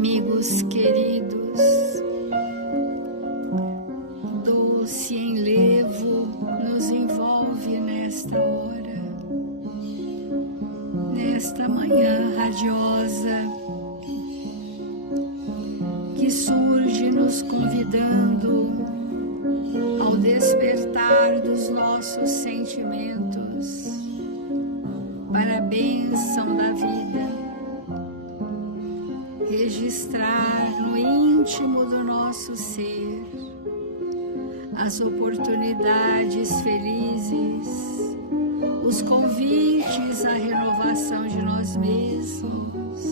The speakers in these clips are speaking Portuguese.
Amigos queridos, doce enlevo nos envolve nesta hora, nesta manhã radiosa, que surge nos convidando ao despertar dos nossos sentimentos para a bênção da vida, registrar no íntimo do nosso ser as oportunidades felizes, os convites à renovação de nós mesmos,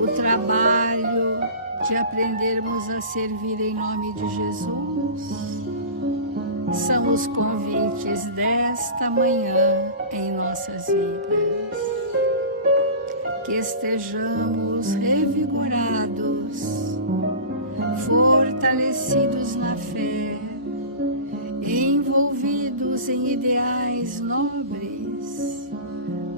o trabalho de aprendermos a servir em nome de Jesus. São os convites desta manhã em nossas vidas. Que estejamos revigorados, fortalecidos na fé, envolvidos em ideais nobres,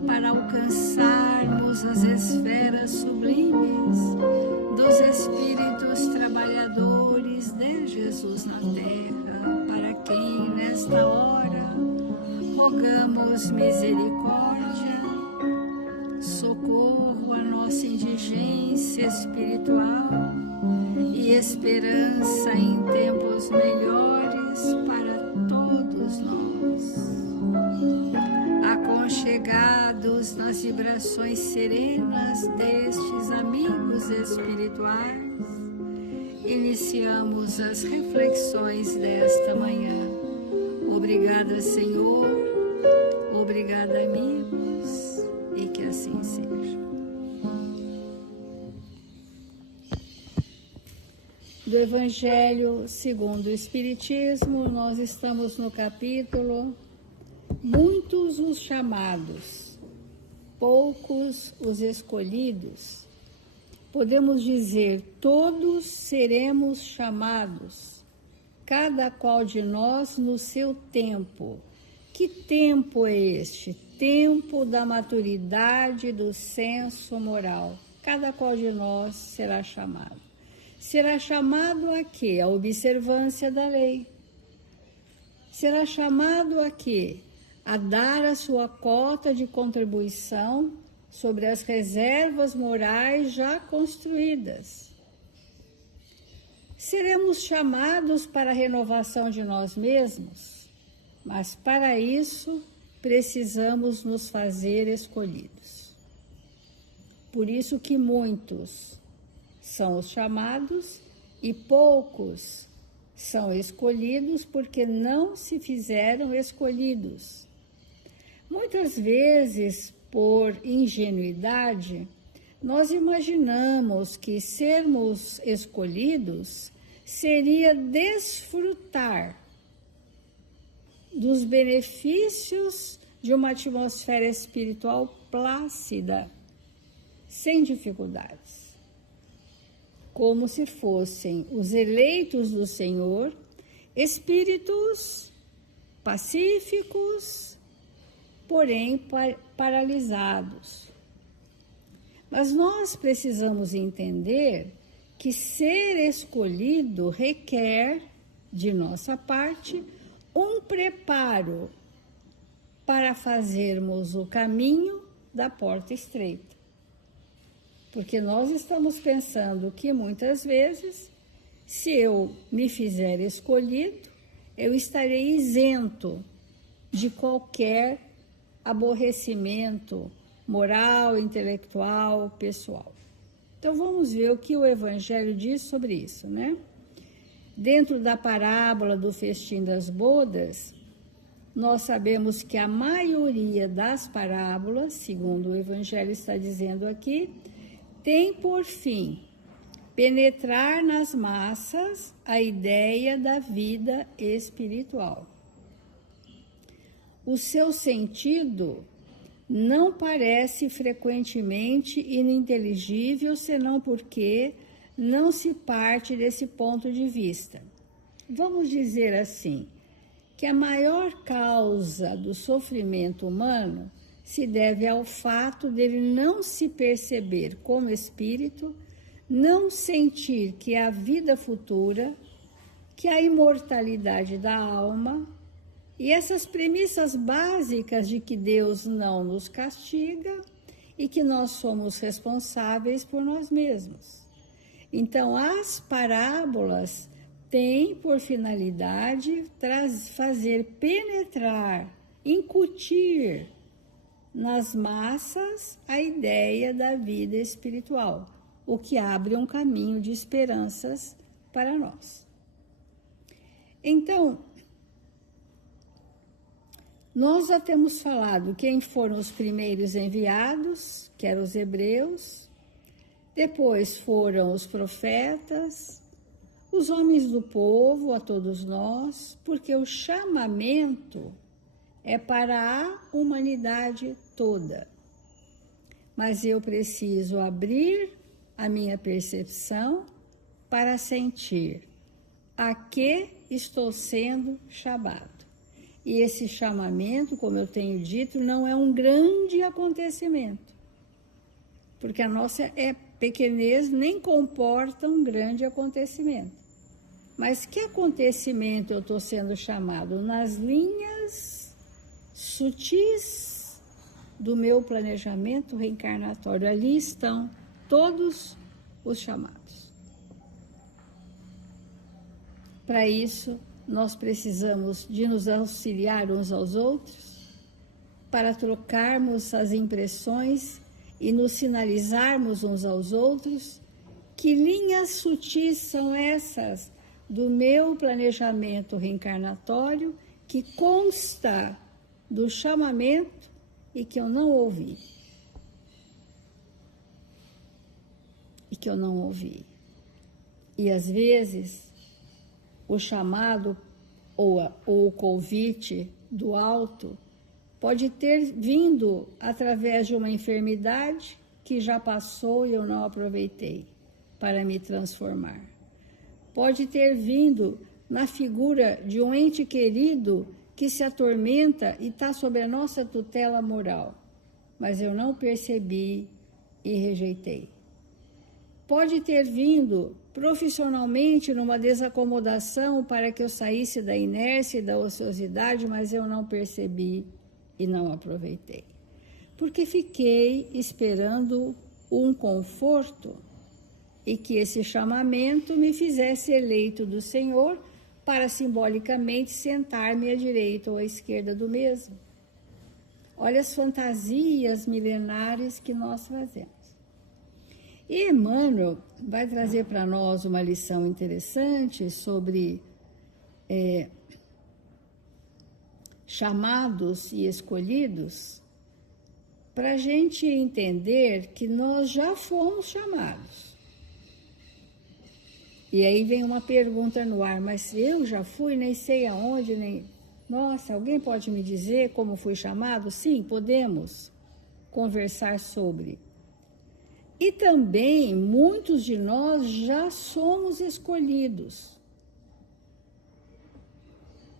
para alcançarmos as esferas sublimes dos espíritos trabalhadores de Jesus na terra, para quem nesta hora rogamos misericórdia, socorro à nossa indigência espiritual e esperança em tempos melhores para todos nós. Aconchegados nas vibrações serenas destes amigos espirituais, iniciamos as reflexões desta manhã. Obrigada, Senhor. Obrigada, amigos. E que assim seja. Do Evangelho segundo o Espiritismo, nós estamos no capítulo Muitos os chamados, poucos os escolhidos. Podemos dizer, todos seremos chamados, cada qual de nós no seu tempo. Que tempo é este? Tempo da maturidade do senso moral. Cada qual de nós será chamado. Será chamado a quê? A observância da lei. Será chamado a quê? A dar a sua cota de contribuição sobre as reservas morais já construídas. Seremos chamados para a renovação de nós mesmos, mas para isso precisamos nos fazer escolhidos. Por isso que muitos são os chamados e poucos são escolhidos porque não se fizeram escolhidos. Muitas vezes, por ingenuidade, nós imaginamos que sermos escolhidos seria desfrutar dos benefícios de uma atmosfera espiritual plácida, sem dificuldades, como se fossem os eleitos do Senhor, espíritos pacíficos, porém paralisados. Mas nós precisamos entender que ser escolhido requer, de nossa parte, um preparo para fazermos o caminho da porta estreita. Porque nós estamos pensando que muitas vezes, se eu me fizer escolhido, eu estarei isento de qualquer aborrecimento moral, intelectual, pessoal. Então vamos ver o que o Evangelho diz sobre isso, né? Dentro da parábola do festim das bodas, nós sabemos que a maioria das parábolas, segundo o Evangelho está dizendo aqui, tem por fim penetrar nas massas a ideia da vida espiritual. O seu sentido não parece frequentemente ininteligível, senão porque não se parte desse ponto de vista. Vamos dizer assim, que a maior causa do sofrimento humano se deve ao fato dele não se perceber como espírito, não sentir que há vida futura, que há imortalidade da alma, e essas premissas básicas de que Deus não nos castiga e que nós somos responsáveis por nós mesmos. Então, as parábolas têm por finalidade fazer penetrar, incutir nas massas a ideia da vida espiritual, o que abre um caminho de esperanças para nós. Então, nós já temos falado quem foram os primeiros enviados, que eram os hebreus, depois foram os profetas, os homens do povo, a todos nós, porque o chamamento é para a humanidade toda. Mas eu preciso abrir a minha percepção para sentir a que estou sendo chamado. E esse chamamento, como eu tenho dito, não é um grande acontecimento, porque a nossa pequenez nem comporta um grande acontecimento. Mas que acontecimento eu estou sendo chamado? Nas linhas sutis do meu planejamento reencarnatório. Ali estão todos os chamados. Para isso, nós precisamos de nos auxiliar uns aos outros, para trocarmos as impressões e nos sinalizarmos uns aos outros. Que linhas sutis são essas do meu planejamento reencarnatório que consta do chamamento e que eu não ouvi? E às vezes o chamado ou o convite do alto pode ter vindo através de uma enfermidade que já passou e eu não aproveitei para me transformar. Pode ter vindo na figura de um ente querido que se atormenta e está sob a nossa tutela moral, mas eu não percebi e rejeitei. Pode ter vindo profissionalmente numa desacomodação para que eu saísse da inércia e da ociosidade, mas eu não percebi e não aproveitei. Porque fiquei esperando um conforto e que esse chamamento me fizesse eleito do Senhor para simbolicamente sentar-me à direita ou à esquerda do mesmo. Olha as fantasias milenares que nós fazemos. E Emmanuel vai trazer para nós uma lição interessante sobre chamados e escolhidos, para a gente entender que nós já fomos chamados. E aí vem uma pergunta no ar, mas eu já fui, nem sei aonde, nem... Nossa, alguém pode me dizer como fui chamado? Sim, podemos conversar sobre. E também, muitos de nós já somos escolhidos.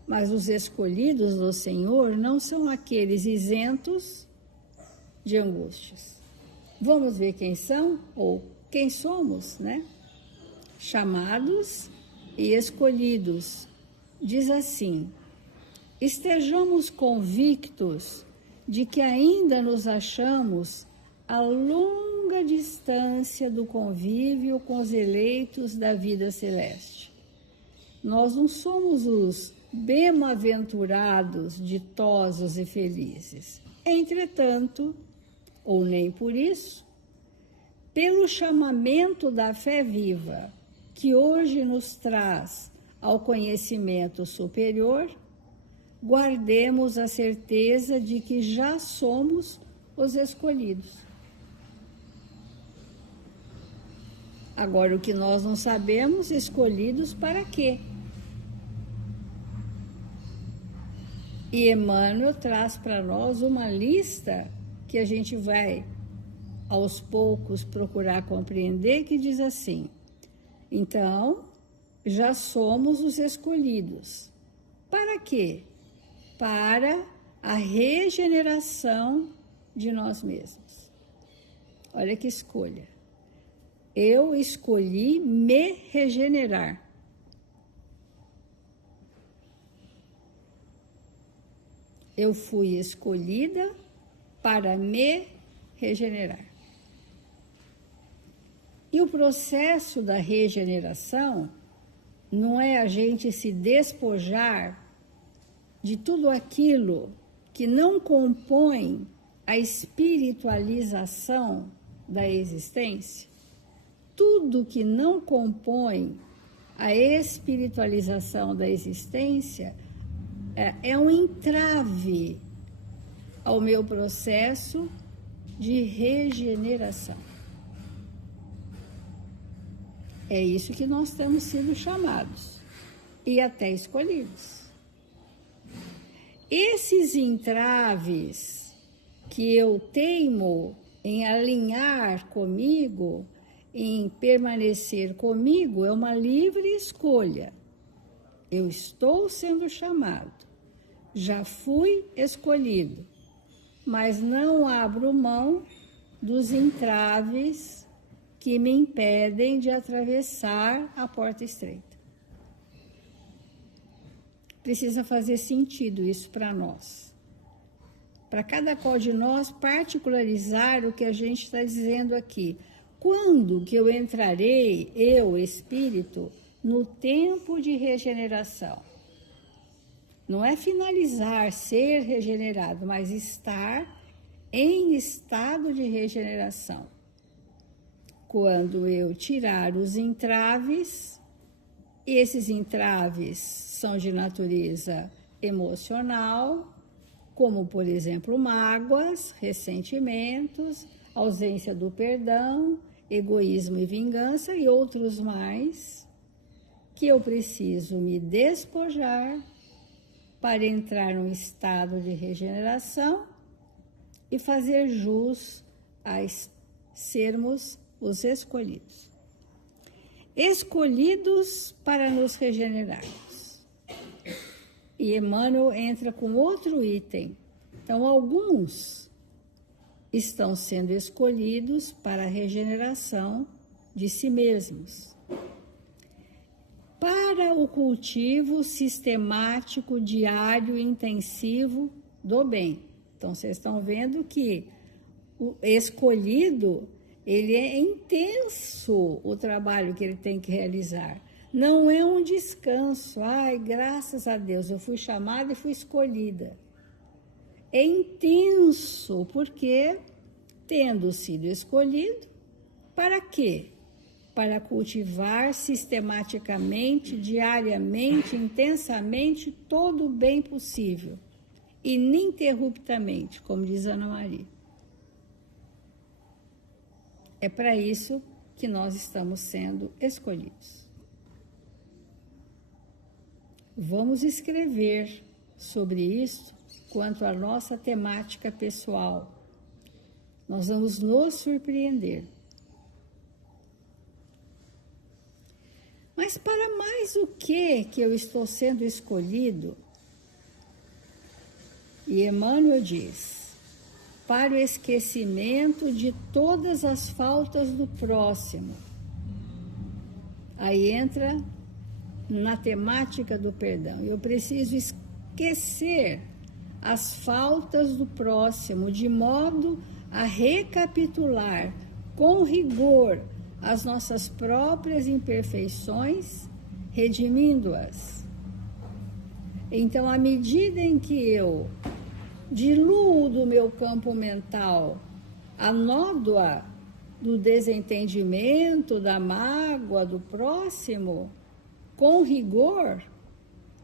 Mas os escolhidos do Senhor não são aqueles isentos de angústias. Vamos ver quem são, ou quem somos, né? Chamados e escolhidos. Diz assim: estejamos convictos de que ainda nos achamos a longa distância do convívio com os eleitos da vida celeste. Nós não somos os bem-aventurados, ditosos e felizes. Entretanto, ou nem por isso, pelo chamamento da fé viva, que hoje nos traz ao conhecimento superior, guardemos a certeza de que já somos os escolhidos. Agora, o que nós não sabemos, escolhidos para quê? E Emmanuel traz para nós uma lista que a gente vai, aos poucos, procurar compreender, que diz assim: então, já somos os escolhidos. Para quê? Para a regeneração de nós mesmos. Olha que escolha. Eu escolhi me regenerar. Eu fui escolhida para me regenerar. E o processo da regeneração não é a gente se despojar de tudo aquilo que não compõe a espiritualização da existência. Tudo que não compõe a espiritualização da existência é um entrave ao meu processo de regeneração. É isso que nós temos sido chamados e até escolhidos. Esses entraves que eu teimo em alinhar comigo, em permanecer comigo, é uma livre escolha. Eu estou sendo chamado, já fui escolhido, mas não abro mão dos entraves que me impedem de atravessar a porta estreita. Precisa fazer sentido isso para nós. Para cada qual de nós particularizar o que a gente está dizendo aqui. Quando que eu entrarei, eu, espírito, no tempo de regeneração? Não é finalizar, ser regenerado, mas estar em estado de regeneração. Quando eu tirar os entraves, esses entraves são de natureza emocional, como, por exemplo, mágoas, ressentimentos, ausência do perdão, egoísmo e vingança e outros mais, que eu preciso me despojar para entrar num estado de regeneração e fazer jus a sermos os escolhidos. Escolhidos para nos regenerarmos. E Emmanuel entra com outro item. Então, alguns estão sendo escolhidos para a regeneração de si mesmos, para o cultivo sistemático, diário e intensivo do bem. Então, vocês estão vendo que o escolhido, ele é intenso o trabalho que ele tem que realizar. Não é um descanso. Ai, graças a Deus, eu fui chamada e fui escolhida. É intenso, porque, tendo sido escolhido, para quê? Para cultivar sistematicamente, diariamente, intensamente, todo o bem possível, ininterruptamente, como diz Ana Maria. É para isso que nós estamos sendo escolhidos. Vamos escrever sobre isso quanto à nossa temática pessoal. Nós vamos nos surpreender. Mas para mais o que eu estou sendo escolhido? E Emmanuel diz, para o esquecimento de todas as faltas do próximo. Aí entra na temática do perdão. Eu preciso esquecer as faltas do próximo, de modo a recapitular com rigor as nossas próprias imperfeições, redimindo-as. Então, à medida em que eu diluo do meu campo mental a nódoa do desentendimento, da mágoa do próximo, com rigor,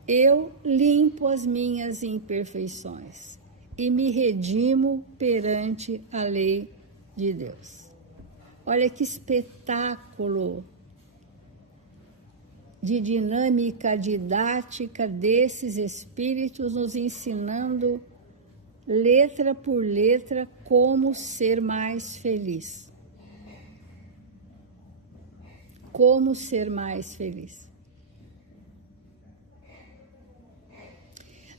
eu limpo as minhas imperfeições e me redimo perante a lei de Deus. Olha que espetáculo de dinâmica didática desses espíritos nos ensinando, letra por letra, como ser mais feliz. Como ser mais feliz.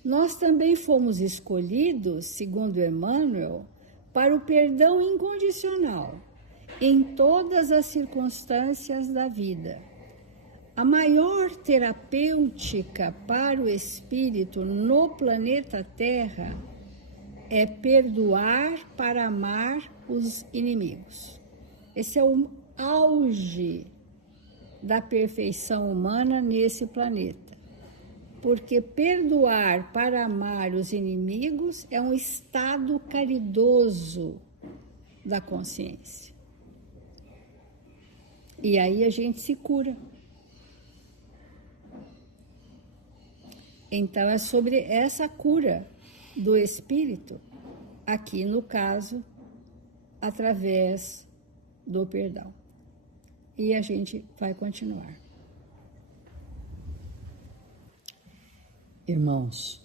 Nós também fomos escolhidos, segundo Emmanuel, para o perdão incondicional em todas as circunstâncias da vida. A maior terapêutica para o espírito no planeta Terra é perdoar para amar os inimigos. Esse é o auge da perfeição humana nesse planeta. Porque perdoar para amar os inimigos é um estado caridoso da consciência. E aí a gente se cura. Então é sobre essa cura do espírito, aqui no caso, através do perdão. E a gente vai continuar. Irmãos,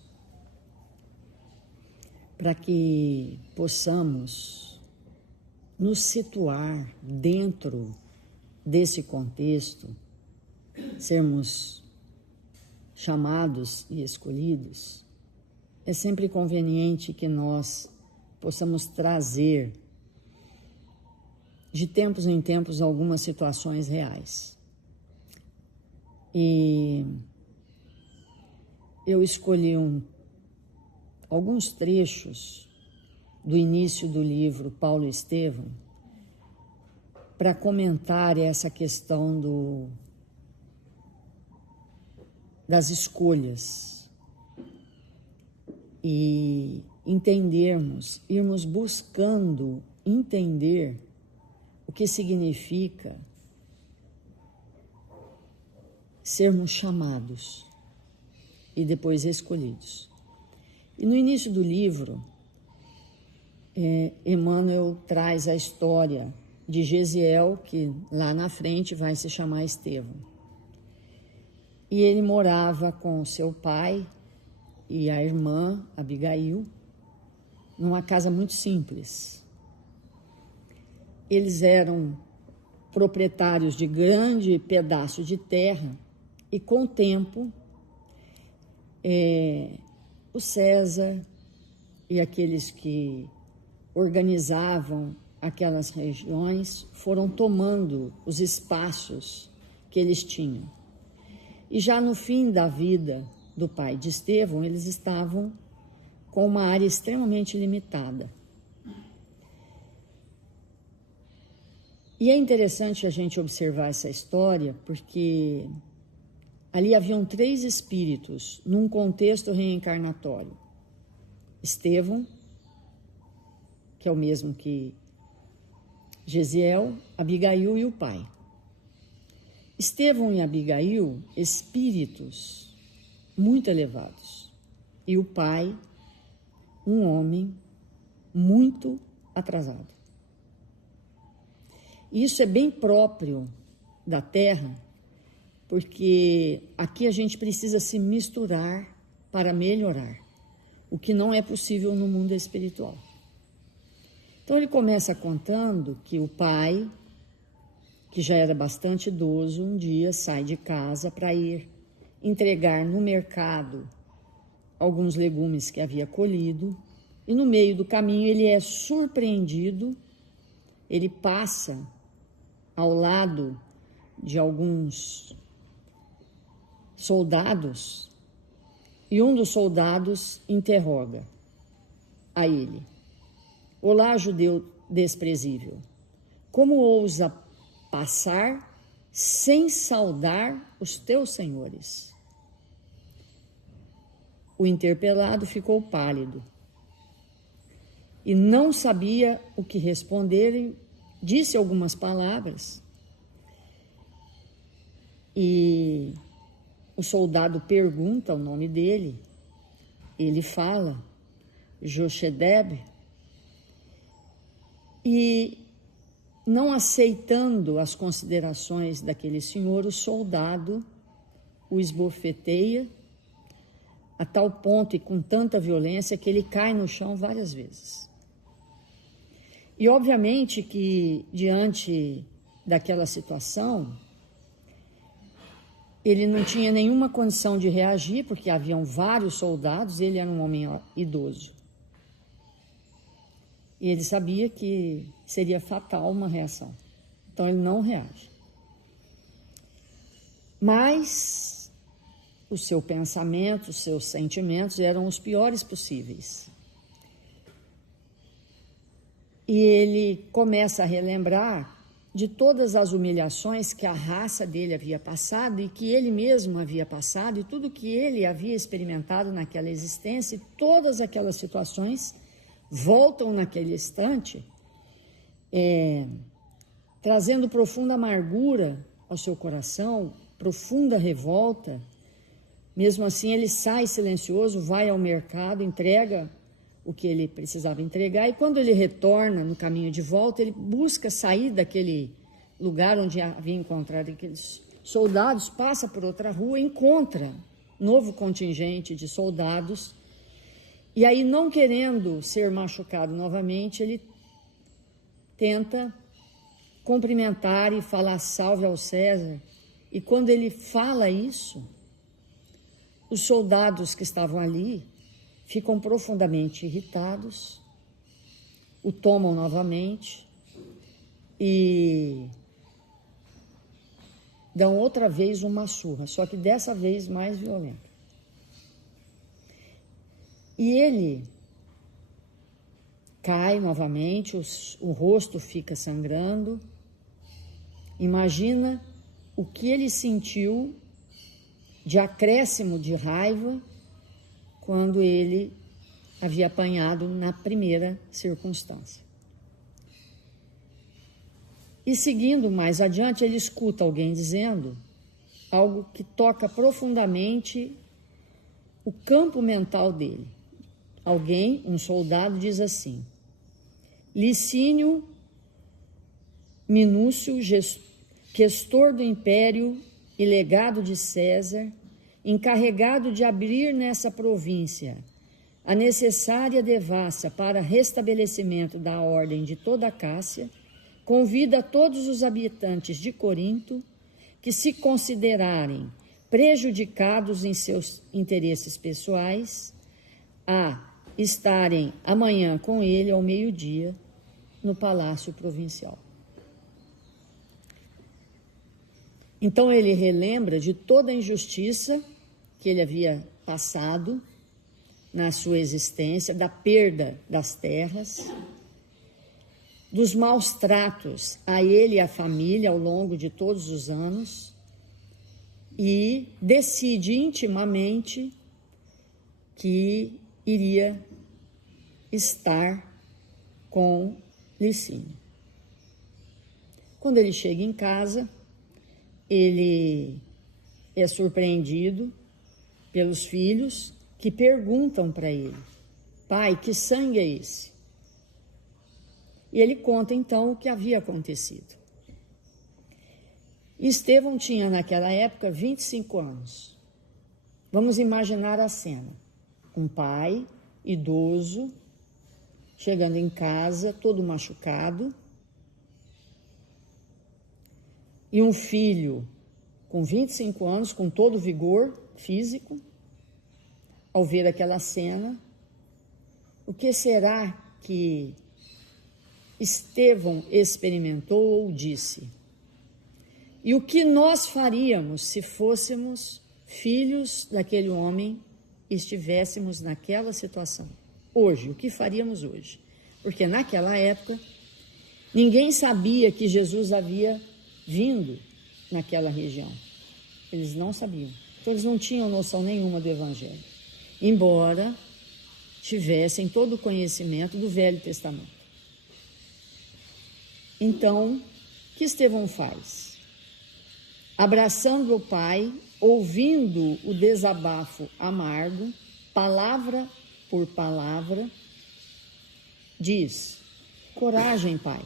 para que possamos nos situar dentro desse contexto, sermos chamados e escolhidos, é sempre conveniente que nós possamos trazer de tempos em tempos algumas situações reais. E eu escolhi alguns trechos do início do livro Paulo e Estevão para comentar essa questão das escolhas e irmos buscando entender o que significa sermos chamados e depois escolhidos. E no início do livro, Emmanuel traz a história de Gesiel, que lá na frente vai se chamar Estevão. E ele morava com seu pai e a irmã Abigail, numa casa muito simples. Eles eram proprietários de grande pedaço de terra e, com o tempo, o César e aqueles que organizavam aquelas regiões foram tomando os espaços que eles tinham. E já no fim da vida do pai de Estevão, eles estavam com uma área extremamente limitada. E é interessante a gente observar essa história, porque ali haviam 3 espíritos num contexto reencarnatório. Estevão, que é o mesmo que Gesiel, Abigail e o pai. Estevão e Abigail, espíritos muito elevados. E o pai, um homem muito atrasado. Isso é bem próprio da Terra, porque aqui a gente precisa se misturar para melhorar, o que não é possível no mundo espiritual. Então ele começa contando que o pai, que já era bastante idoso, um dia sai de casa para ir entregar no mercado alguns legumes que havia colhido, e no meio do caminho ele é surpreendido, ele passa ao lado de alguns soldados, e um dos soldados interroga a ele: "Olá, judeu desprezível, como ousa passar sem saudar os teus senhores?" O interpelado ficou pálido e não sabia o que responder, disse algumas palavras. E o soldado pergunta o nome dele, ele fala Jochedeb, e não aceitando as considerações daquele senhor, o soldado o esbofeteia a tal ponto e com tanta violência que ele cai no chão várias vezes. E obviamente que diante daquela situação, ele não tinha nenhuma condição de reagir, porque haviam vários soldados, ele era um homem idoso. E ele sabia que seria fatal uma reação. Então ele não reage. Mas o seu pensamento, os seus sentimentos eram os piores possíveis. E ele começa a relembrar de todas as humilhações que a raça dele havia passado e que ele mesmo havia passado, e tudo que ele havia experimentado naquela existência, e todas aquelas situações voltam naquele instante, trazendo profunda amargura ao seu coração, profunda revolta. Mesmo assim, ele sai silencioso, vai ao mercado, entrega o que ele precisava entregar, e quando ele retorna no caminho de volta, ele busca sair daquele lugar onde havia encontrado aqueles soldados, passa por outra rua, encontra novo contingente de soldados, e aí, não querendo ser machucado novamente, ele tenta cumprimentar e falar salve ao César, e quando ele fala isso, os soldados que estavam ali ficam profundamente irritados, o tomam novamente e dão outra vez uma surra, só que dessa vez mais violenta. E ele cai novamente, o rosto fica sangrando. Imagina o que ele sentiu de acréscimo de raiva quando ele havia apanhado na primeira circunstância. E seguindo mais adiante, ele escuta alguém dizendo algo que toca profundamente o campo mental dele. Alguém, um soldado, diz assim: Licínio Minúcio, questor do império e legado de César, encarregado de abrir nessa província a necessária devassa para restabelecimento da ordem de toda a Cássia, convida todos os habitantes de Corinto que se considerarem prejudicados em seus interesses pessoais a estarem amanhã com ele ao meio-dia no Palácio Provincial. Então ele relembra de toda a injustiça que ele havia passado na sua existência, da perda das terras, dos maus tratos a ele e à família ao longo de todos os anos, e decide intimamente que iria estar com Licínio. Quando ele chega em casa, ele é surpreendido pelos filhos que perguntam para ele: pai, que sangue é esse? E ele conta então o que havia acontecido. Estevão tinha naquela época 25 anos. Vamos imaginar a cena: um pai idoso chegando em casa todo machucado, e um filho com 25 anos, com todo o vigor físico. Ao ver aquela cena, o que será que Estevão experimentou ou disse? E o que nós faríamos se fôssemos filhos daquele homem e estivéssemos naquela situação? Hoje, o que faríamos hoje? Porque naquela época, ninguém sabia que Jesus havia vindo naquela região. Eles não sabiam. Então, eles não tinham noção nenhuma do Evangelho, embora tivessem todo o conhecimento do Velho Testamento. Então, o que Estevão faz? Abraçando o pai, ouvindo o desabafo amargo, palavra por palavra, diz: coragem, pai.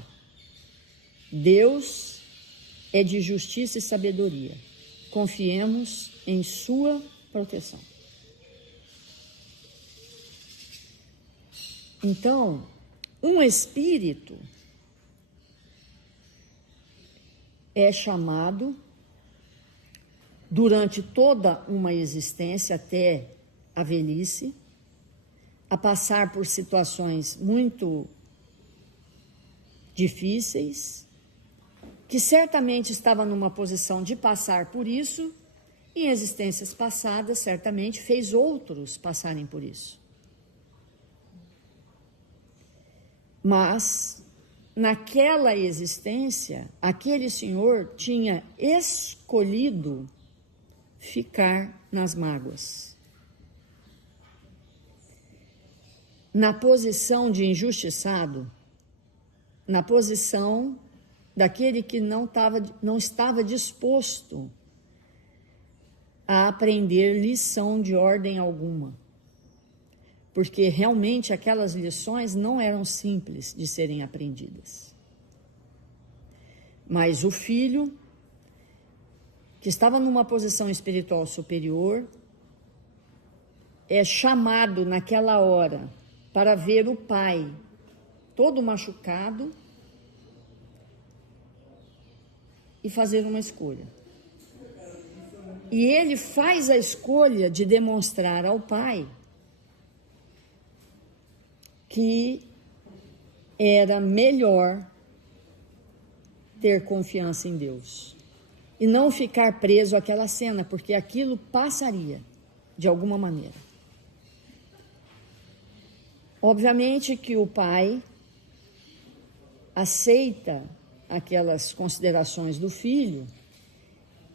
Deus é de justiça e sabedoria. Confiemos em sua proteção. Então, um espírito é chamado durante toda uma existência até a velhice a passar por situações muito difíceis, que certamente estava numa posição de passar por isso, e em existências passadas, certamente, fez outros passarem por isso. Mas, naquela existência, aquele senhor tinha escolhido ficar nas mágoas, na posição de injustiçado, na posição daquele que não estava disposto a aprender lição de ordem alguma, porque realmente aquelas lições não eram simples de serem aprendidas. Mas o filho, que estava numa posição espiritual superior, é chamado naquela hora para ver o pai todo machucado e fazer uma escolha. E ele faz a escolha de demonstrar ao pai que era melhor ter confiança em Deus e não ficar preso àquela cena, porque aquilo passaria de alguma maneira. Obviamente que o pai aceita aquelas considerações do filho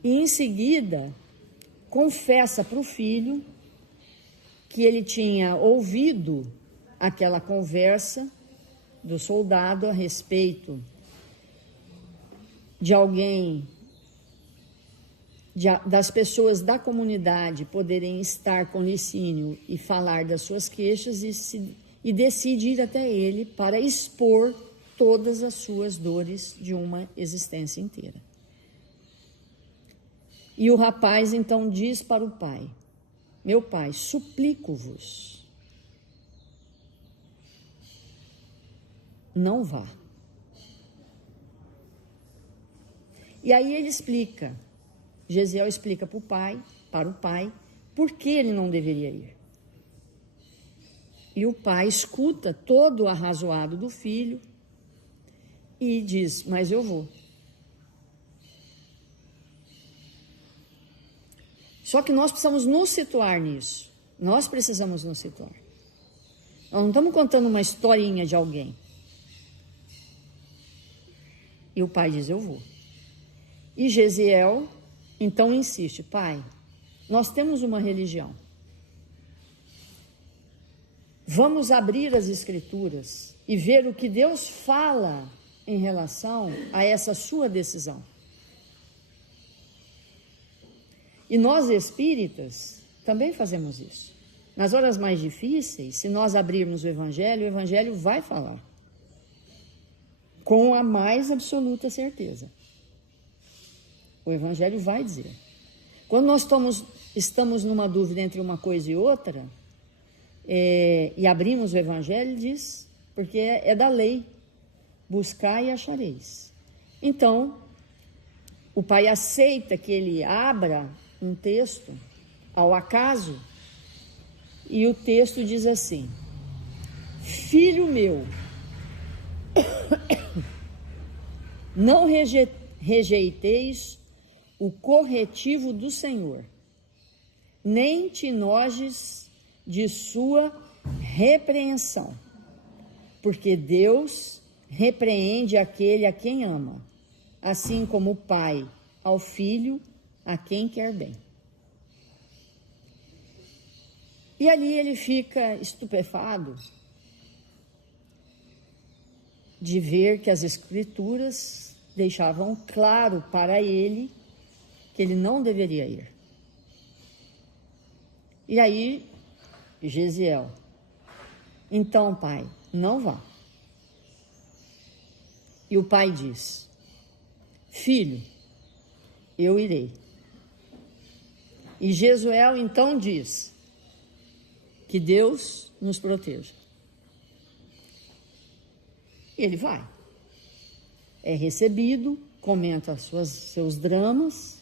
e, em seguida, confessa para o filho que ele tinha ouvido aquela conversa do soldado a respeito de alguém, das pessoas da comunidade poderem estar com Licínio e falar das suas queixas, e decide ir até ele para expor todas as suas dores de uma existência inteira. E o rapaz então diz para o pai: meu pai, suplico-vos, não vá. E aí ele explica, Gesiel explica para o pai, por que ele não deveria ir. E o pai escuta todo o arrazoado do filho e diz: mas eu vou. Só que nós precisamos nos situar nisso. Nós precisamos nos situar. Nós não estamos contando uma historinha de alguém. E o pai diz: eu vou. E Gesiel então insiste: pai, nós temos uma religião. Vamos abrir as escrituras e ver o que Deus fala em relação a essa sua decisão. E nós espíritas também fazemos isso. Nas horas mais difíceis, se nós abrirmos o Evangelho vai falar. Com a mais absoluta certeza. O Evangelho vai dizer. Quando nós estamos numa dúvida entre uma coisa e outra, e abrimos o Evangelho, diz, porque é da lei, buscai e achareis. Então, o pai aceita que ele abra um texto ao acaso, e o texto diz assim: filho meu, não rejeiteis o corretivo do Senhor, nem te enojes de sua repreensão, porque Deus repreende aquele a quem ama, assim como o pai ao filho a quem quer bem. E ali ele fica estupefado de ver que as escrituras deixavam claro para ele que ele não deveria ir. E aí, Gesiel: então, pai, não vá. E o pai diz: filho, eu irei. E Gesiel então diz: que Deus nos proteja. E ele vai. É recebido, comenta seus dramas.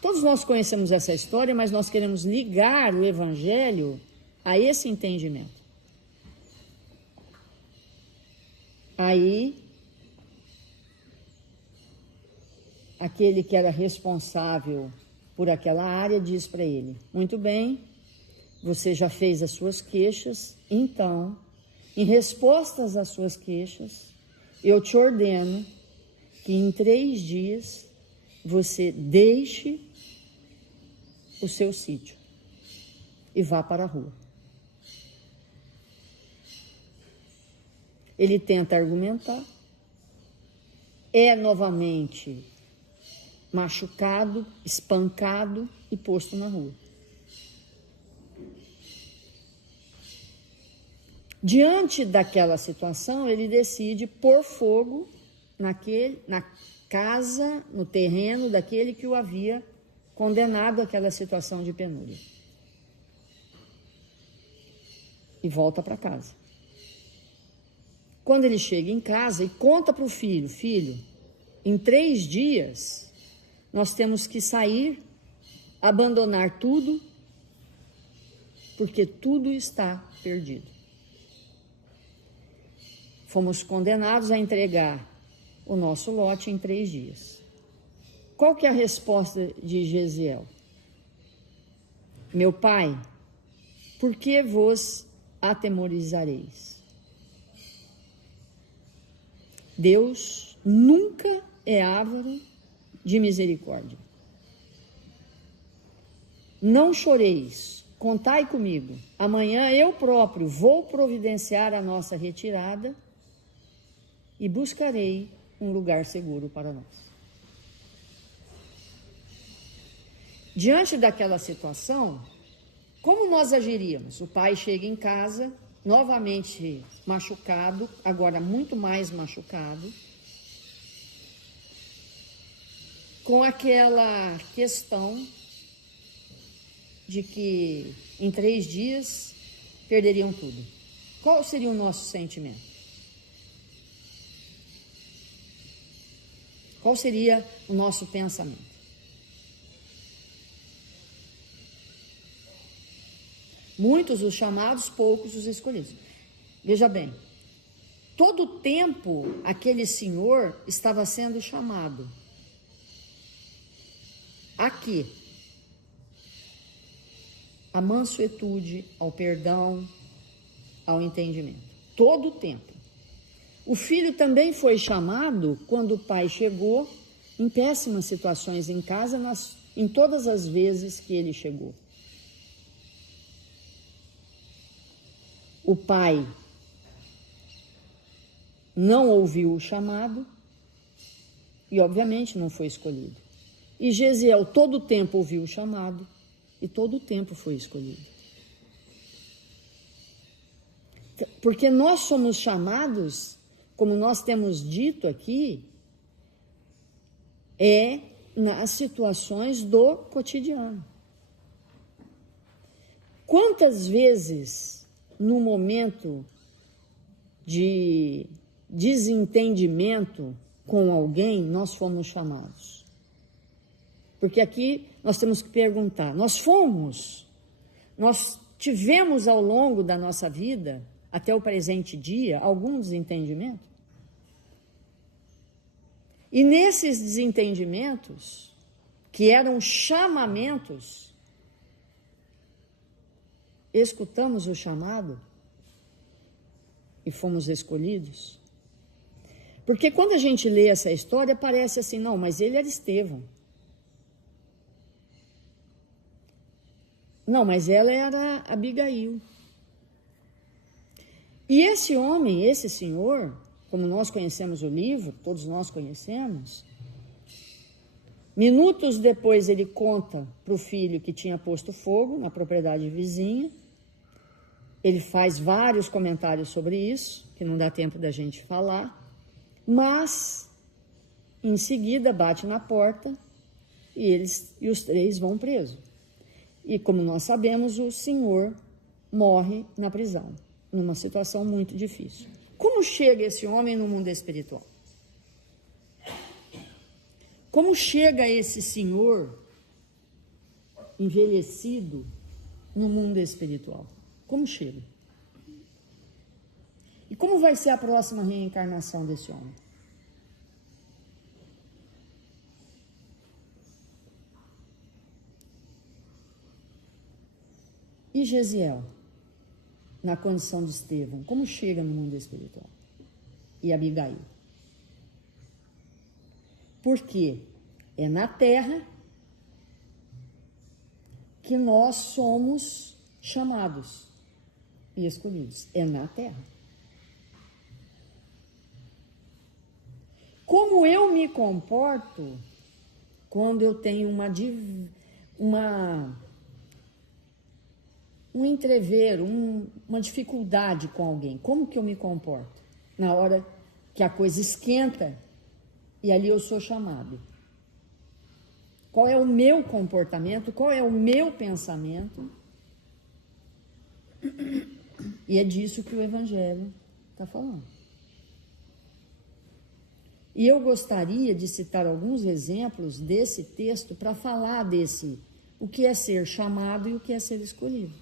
Todos nós conhecemos essa história, mas nós queremos ligar o Evangelho a esse entendimento. Aí aquele que era responsável por aquela área diz para ele: muito bem, você já fez as suas queixas, então, em respostas às suas queixas, eu te ordeno que em 3 dias você deixe o seu sítio e vá para a rua. Ele tenta argumentar, é novamente machucado, espancado e posto na rua. Diante daquela situação, ele decide pôr fogo na casa, no terreno daquele que o havia condenado àquela situação de penúria. E volta para casa. Quando ele chega em casa e conta para o filho: filho, em 3 dias nós temos que sair, abandonar tudo, porque tudo está perdido. Fomos condenados a entregar o nosso lote em 3 dias. Qual que é a resposta de Gesiel? Meu pai, por que vos atemorizareis? Deus nunca é avaro de misericórdia. Não choreis, contai comigo. Amanhã eu próprio vou providenciar a nossa retirada e buscarei um lugar seguro para nós. Diante daquela situação, como nós agiríamos? O pai chega em casa, novamente machucado, agora muito mais machucado, com aquela questão de que em 3 dias perderiam tudo. Qual seria o nosso sentimento? Qual seria o nosso pensamento? Muitos os chamados, poucos os escolhidos. Veja bem, todo o tempo aquele senhor estava sendo chamado. Aqui, a mansuetude, ao perdão, ao entendimento. Todo o tempo. O filho também foi chamado quando o pai chegou em péssimas situações em casa, em todas as vezes que ele chegou. O pai não ouviu o chamado e, obviamente, não foi escolhido. E Gesiel todo o tempo ouviu o chamado e todo o tempo foi escolhido. Porque nós somos chamados, como nós temos dito aqui, nas situações do cotidiano. Quantas vezes, no momento de desentendimento com alguém, nós fomos chamados? Porque aqui nós temos que perguntar, nós tivemos ao longo da nossa vida, até o presente dia, algum desentendimento? E nesses desentendimentos, que eram chamamentos, escutamos o chamado e fomos escolhidos? Porque quando a gente lê essa história, parece assim, não, mas ele era Estevão. Não, mas ela era Abigail. E esse homem, esse senhor, como nós conhecemos o livro, todos nós conhecemos, minutos depois ele conta para o filho que tinha posto fogo na propriedade vizinha. Ele faz vários comentários sobre isso, que não dá tempo da gente falar, mas em seguida bate na porta e os 3 vão presos. E como nós sabemos, o senhor morre na prisão, numa situação muito difícil. Como chega esse homem no mundo espiritual? Como chega esse senhor envelhecido no mundo espiritual? Como chega? E como vai ser a próxima reencarnação desse homem? E Gesiel, na condição de Estevão, como chega no mundo espiritual? E Abigail? Porque é na terra que nós somos chamados e escolhidos. É na terra. Como eu me comporto quando eu tenho um entrever, uma dificuldade com alguém? Como que eu me comporto na hora que a coisa esquenta e ali eu sou chamado? Qual é o meu comportamento? Qual é o meu pensamento? E é disso que o Evangelho está falando. E eu gostaria de citar alguns exemplos desse texto para falar o que é ser chamado e o que é ser escolhido.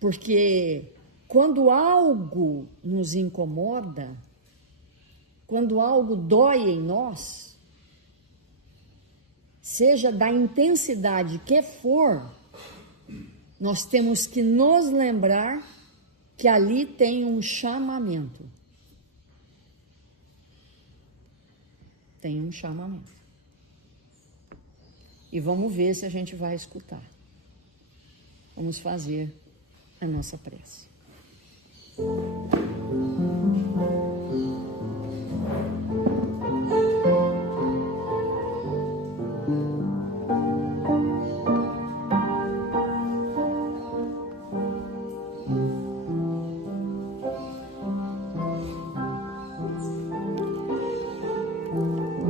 Porque quando algo nos incomoda, quando algo dói em nós, seja da intensidade que for, nós temos que nos lembrar que ali tem um chamamento. Tem um chamamento. E vamos ver se a gente vai escutar. Vamos fazer a nossa prece.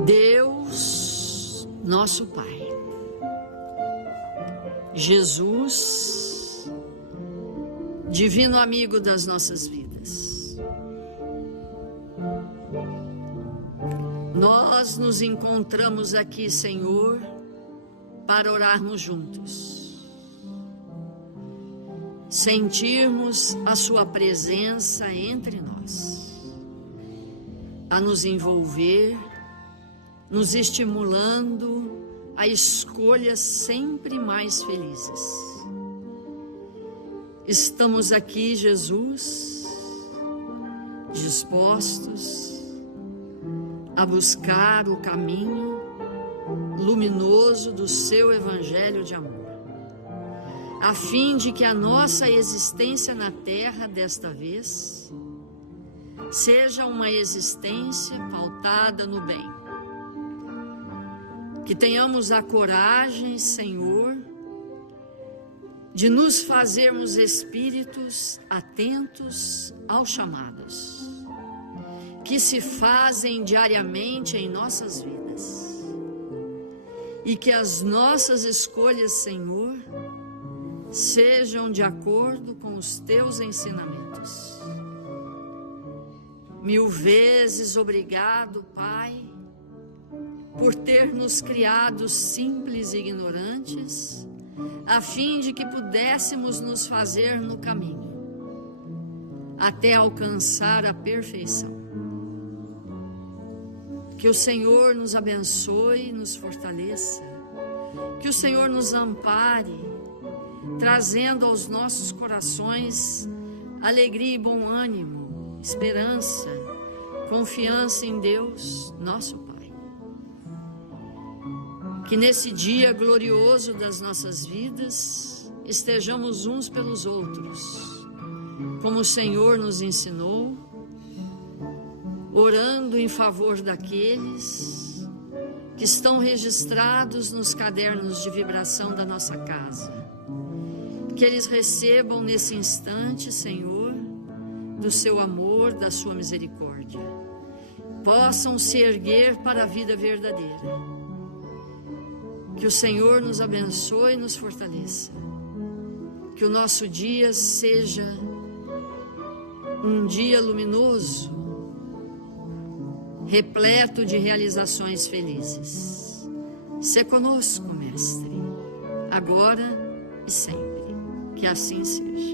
Deus, nosso Pai, Jesus, divino amigo das nossas vidas, nós nos encontramos aqui, Senhor, para orarmos juntos, sentirmos a Sua presença entre nós, a nos envolver, nos estimulando a escolhas sempre mais felizes. Estamos aqui, Jesus, dispostos a buscar o caminho luminoso do Seu Evangelho de amor, a fim de que a nossa existência na Terra, desta vez, seja uma existência pautada no bem. Que tenhamos a coragem, Senhor, de nos fazermos espíritos atentos aos chamados que se fazem diariamente em nossas vidas. E que as nossas escolhas, Senhor, sejam de acordo com os Teus ensinamentos. 1000 vezes obrigado, Pai, por ter nos criado simples e ignorantes, a fim de que pudéssemos nos fazer no caminho, até alcançar a perfeição. Que o Senhor nos abençoe e nos fortaleça, que o Senhor nos ampare, trazendo aos nossos corações alegria e bom ânimo, esperança, confiança em Deus, nosso Pai. Que nesse dia glorioso das nossas vidas, estejamos uns pelos outros, como o Senhor nos ensinou, orando em favor daqueles que estão registrados nos cadernos de vibração da nossa casa. Que eles recebam nesse instante, Senhor, do Seu amor, da Sua misericórdia. Possam se erguer para a vida verdadeira. Que o Senhor nos abençoe e nos fortaleça. Que o nosso dia seja um dia luminoso, repleto de realizações felizes. Sê conosco, Mestre, agora e sempre. Que assim seja.